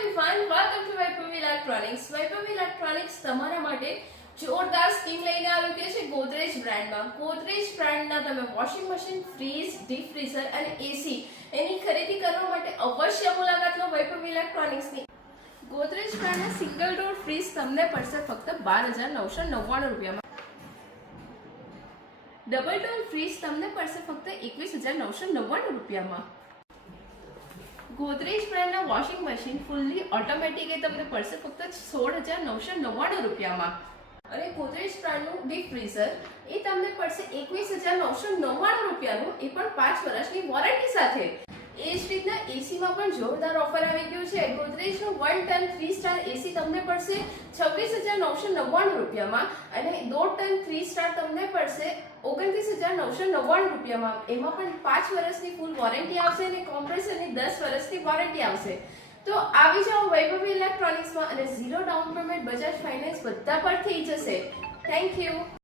everyone, welcome to Vaibhav Electronics. Vaibhav Electronics તમારા માટે જોરદાર સ્કીમ લઈને આવ્યું કે છે ગોદરેજ બ્રાન્ડમાં. ગોદરેજ બ્રાન્ડના તમે washing machine, fridge, deep freezer અને એસી એની ખરીદી કરવા માટે અવશ્ય મુલાકાત લો વૈભવ ઇલેક્ટ્રોનિક્સની. ગોદરેજ બ્રાન્ડના સિંગલ ડોર ફ્રીજ તમને પડશે ફક્ત 12,999 રૂપિયામાં. ડબલ ડોર ફ્રીજ તમને પડશે ફક્ત 21,999 રૂપિયામાં. ગોદરેજ બ્રાન્ડના વોશિંગ મશીન ફૂલ્લી ઓટોમેટિક એ તમને પડશે ફક્ત 16,999 રૂપિયામાં. અને ગોદરેજ બ્રાન્ડનું ડીપ ફ્રીઝર એ તમને પડશે 21,999 રૂપિયાનું, એ પણ 5 વર્ષની વોરંટી સાથે. એ જ રીતના એસીમાં પણ જોરદાર ઓફર આવી ગયું છે. ગોદરેજનું 1 ટન 3 સ્ટાર એસી તમને પડશે 26,999 રૂપિયામાં અને 2 ટન 3 સ્ટાર તમને પડશે 29,999 રૂપિયામાં. એમાં પણ 5 વર્ષની ફૂલ વોરંટી આવશે અને કોમ્પ્રેસરની 10 વર્ષની વોરંટી આવશે. તો આવી જાઓ વૈભવ ઇલેક્ટ્રોનિક્સમાં અને 0 ડાઉન પેમેન્ટ, બજાજ ફાઇનાન્સ બધા પર થઈ જશે. Thank you.